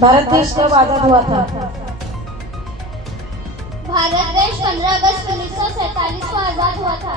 भारत देश कब आजाद हुआ था? भारत देश 15 अगस्त 1947 को आजाद हुआ था।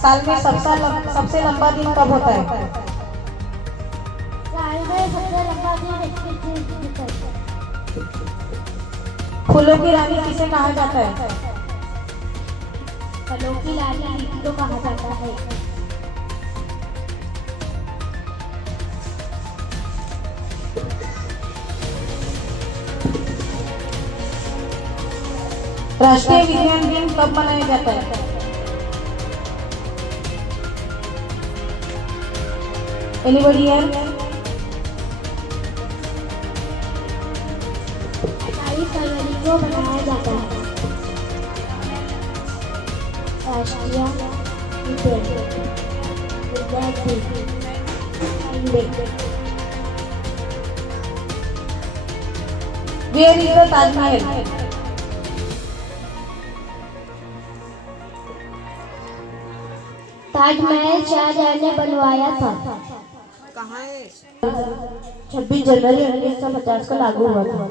साल में सबसे लंबा दिन कब होता है? साल में सबसे लंबा दिन 21 दिन होता है। फूलों की रानी किसे कहा जाता है? फलों की रानी लीची को कहा जाता है। राष्ट्रीय विज्ञान दिन कब मनाया जाता है? Anybody here? 28 फरवरी को मनाया जाता है। राष्ट्रीय विज्ञान दिन। Where is the Taj Mahal? Taj Mahal Shahjahan ने बनवाया था। कहाँ है? 26 जनवरी 1950 को लागू हुआ था।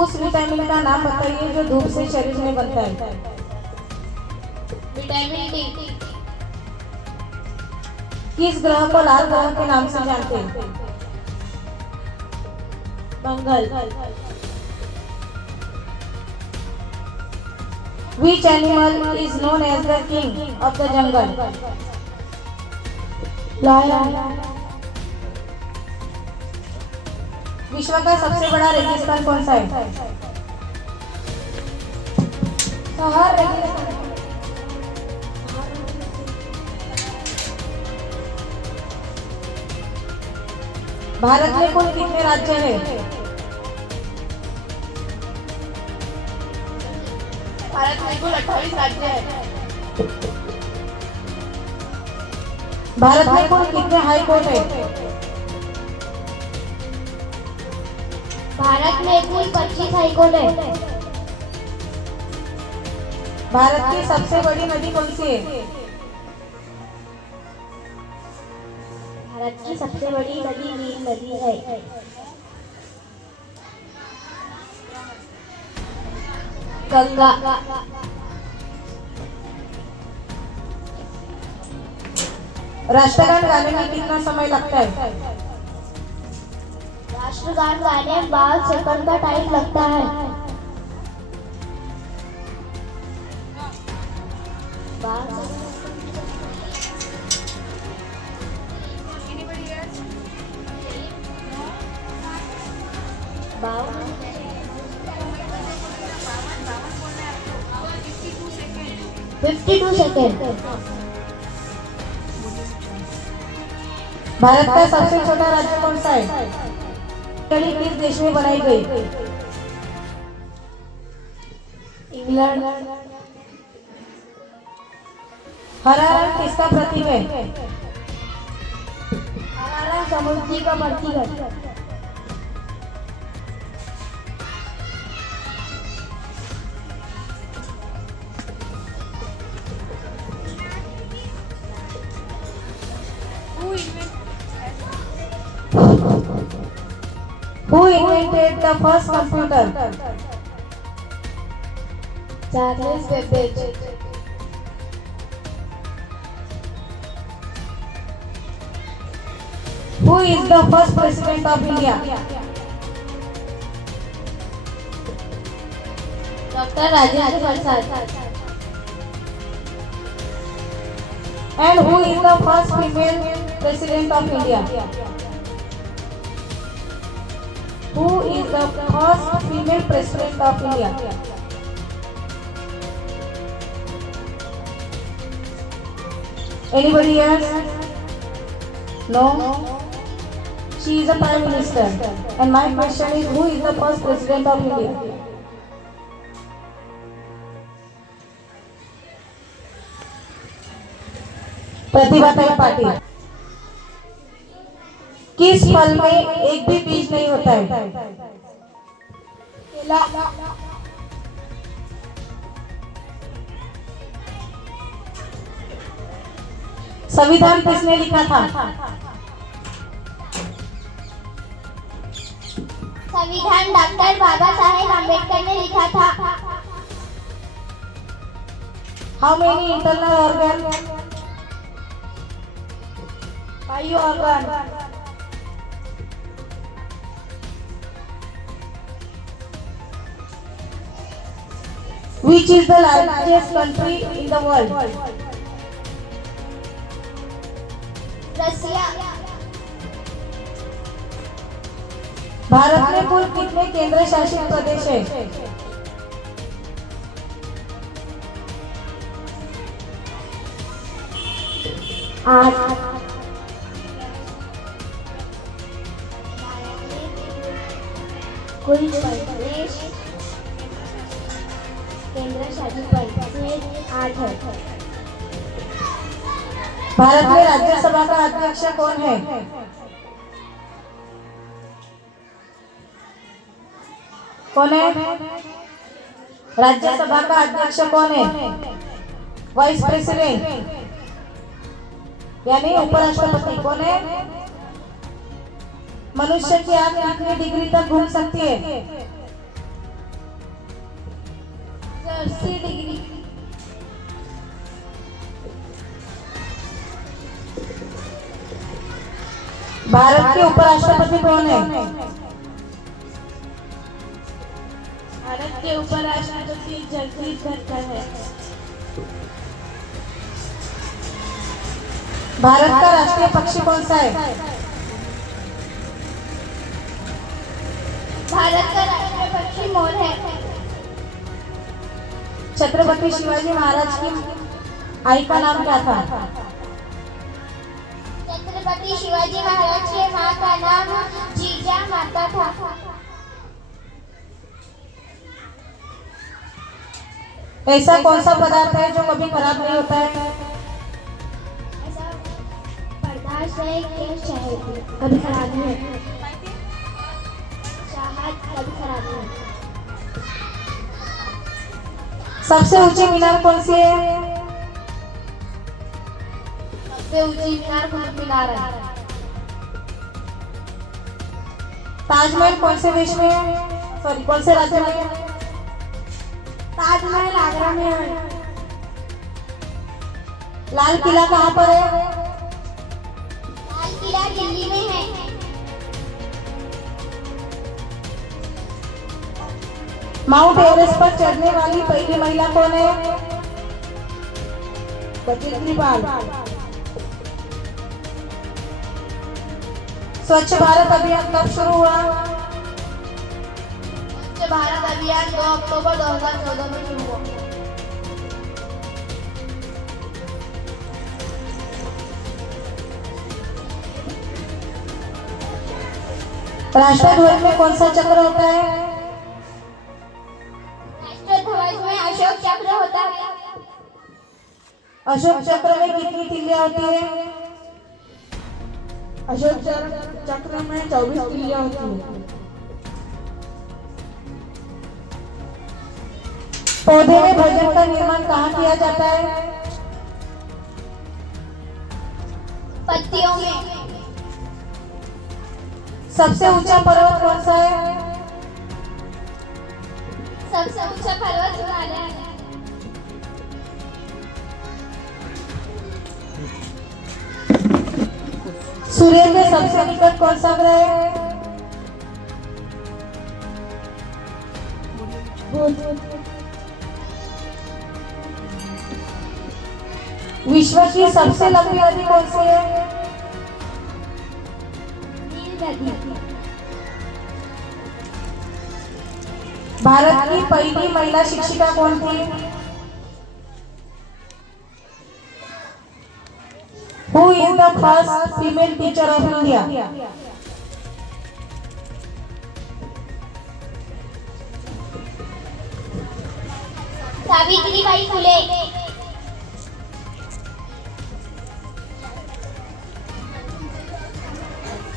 उस विटामिन का नाम बताइए जो धूप से शरीर में बनता है। Vitamin D. किस ग्रह को लाल ग्रह के नाम से जानते हैं? मंगल। Which animal is known as the king of the jungle? Lion. विश्व का सबसे बड़ा रेगिस्तान कौन सा है? सहार रेगिस्तान। भारत में कुल कितने राज्य हैं? भारत में कुल 28 राज्य है। भारत में कुल कितने हाई कोर्ट है? भारत में कुल 25 हाई कोर्ट है। भारत की सबसे बड़ी नदी कौन सी है? भारत की सबसे बड़ी नदी नील नदी है। गंगा। राष्ट्रगान गाने में कितना समय लगता है? राष्ट्रगान गाने में 12 सेकंड का टाइम लगता है। 52 सेकंड। भारत का सबसे छोटा राज्य कौन सा है? इटली किस देश में बनाई गई? इंग्लैंड। हरा रंग किसका प्रतीक है? हरा रंग समृद्धि का प्रतीक है। Who invented the first computer? Charles Babbage. Who is the first president of India? Doctor Rajendra Prasad. And who is the first female president of India? Who is the first female president of India? Anybody else? No? She is a prime minister. And my question is, who is the first president of India? Pratibhatai Patil. किस फल में एक भी बीज नहीं होता है? संविधान किसने लिखा था? संविधान डॉक्टर बाबा साहेब अम्बेडकर ने लिखा था। How many internal organ? 5 organ. Which is the largest country in the world? रसिया। भारत में कुल कितने केंद्र शासित प्रदेश है? 8। कुल प्रदेश केंद्र शासित प्रदेश 8 है। भारत में राज्यसभा का अध्यक्ष कौन है? कौन है? राज्यसभा का अध्यक्ष कौन है? वाइस प्रेसिडेंट यानी उपराष्ट्रपति कौन है? मनुष्य की आंख कितनी डिग्री तक घूम सकती है? 80 डिग्री। भारत के उपराष्ट्रपति कौन है? भारत के उपराष्ट्रपति जगदीप धनखड़ है। भारत का राष्ट्रीय पक्षी कौन सा है? भारत का राष्ट्रीय पक्षी मोर है। छत्रपति शिवाजी महाराज की आई का नाम क्या था? छत्रपति शिवाजी महाराज के मां का नाम जीजा माता था। ऐसा कौन सा पदार्थ है जो कभी खराब नहीं होता है? ऐसा पदार्थ है कि शहद कभी खराब नहीं होता। शहद कभी खराब नहीं होता। सबसे ऊंची मीनार कौन सी है? सबसे ऊंची मीनार कुतुब मीनार है। ताजमहल कौन से देश में है? सॉरी, कौन से राज्य में है? ताजमहल आगरा में है। लाल किला कहाँ पर है? लाल किला दिल्ली में है। माउंट एवरेस्ट पर चढ़ने वाली पहली महिला कौन है? बचेंद्री पाल। स्वच्छ भारत अभियान कब शुरू हुआ? स्वच्छ भारत अभियान 2 अक्टूबर 2014 में शुरू हुआ। राष्ट्रध्वज में कौन सा चक्र होता है? राष्ट्रध्वज में अशोक चक्र होता है। अशोक चक्र में कितनी तिल्लियां होती है? अशोक चक्र में 24 तिल्लियां होती है। पौधे में भोजन का निर्माण कहाँ किया जाता है? पत्तियों में। सबसे ऊंचा पर्वत कौन सा है? सबसे ऊंचा पर्वत हिमालय है। सूर्य के सबसे निकट कौन सा ग्रह है? विश्व की सबसे लंबी नदी कौन सी है? नील नदी। भारत की पहली महिला शिक्षिका कौन थी? Who is the first female teacher of India? Savitribai Phule.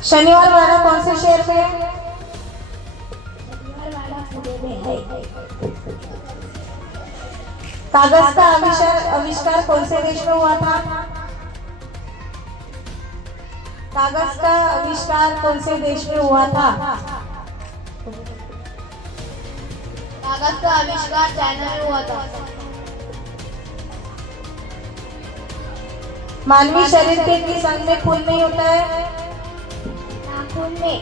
शनिवार वाला कौन से शहर में है? कागज का आविष्कार कौन से देश में हुआ था? कागज का आविष्कार कौन से देश में हुआ था? कागज का आविष्कार चाइना में हुआ था। मानवीय शरीर के किस अंग में खून नहीं होता है? नाखून में।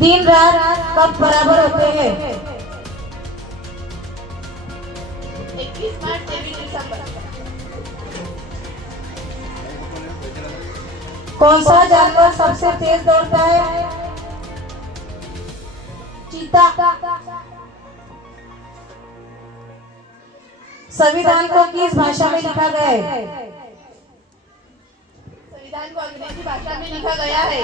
दिन रात कब बराबर होते हैं? 21 मार्च 23 दिसंबर। कौन सा जानवर सबसे तेज दौड़ता है? चीता। संविधान को किस भाषा में लिखा गया है? संविधान को अंग्रेजी भाषा में लिखा गया है।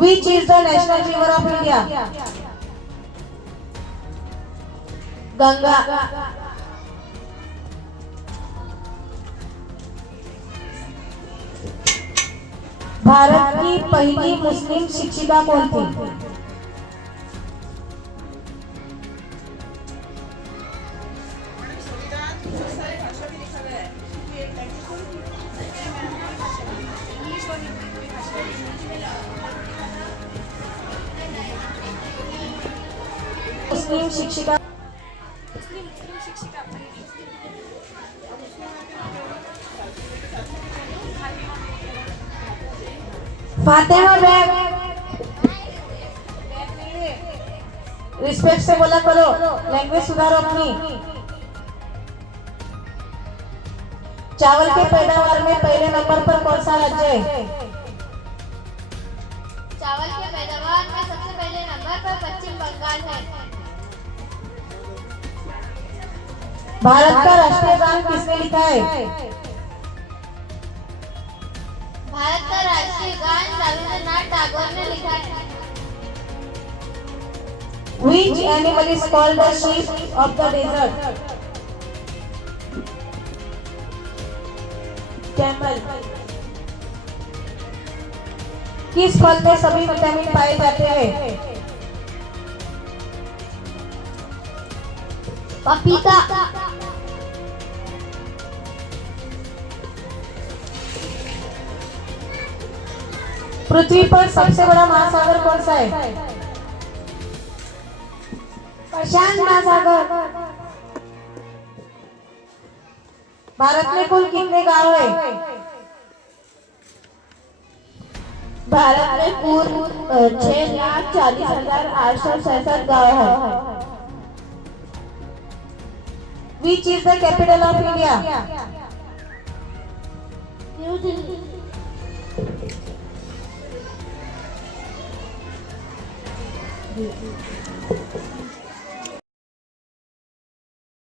Which is the national river of India? Ganga. Bharat की पहली मुस्लिम शिक्षिका कौन थी? मुस्लिम शिक्षिका फातिमा बैग। रिस्पेक्ट से बोला करो, लैंग्वेज सुधारो अपनी। चावल के पैदावार में पहले नंबर पर कौन सा राज्य है? चावल के पैदावार में सबसे पहले नंबर पर पश्चिम बंगाल है। भारत का राष्ट्रीय गान किसने लिखा है? भारत का राष्ट्रीय गान रविंद्रनाथ टैगोर ने लिखा है। Which animal is called the sheep of the desert? Camel. किस फल में सभी विटामिन पाए जाते हैं? पपीता। पृथ्वी पर सबसे बड़ा महासागर कौन सा है? प्रशांत महासागर। भारत में कुल कितने गांव है? भारत में कुल 6,40,867 गाँव है। Which is the capital of India? New Delhi.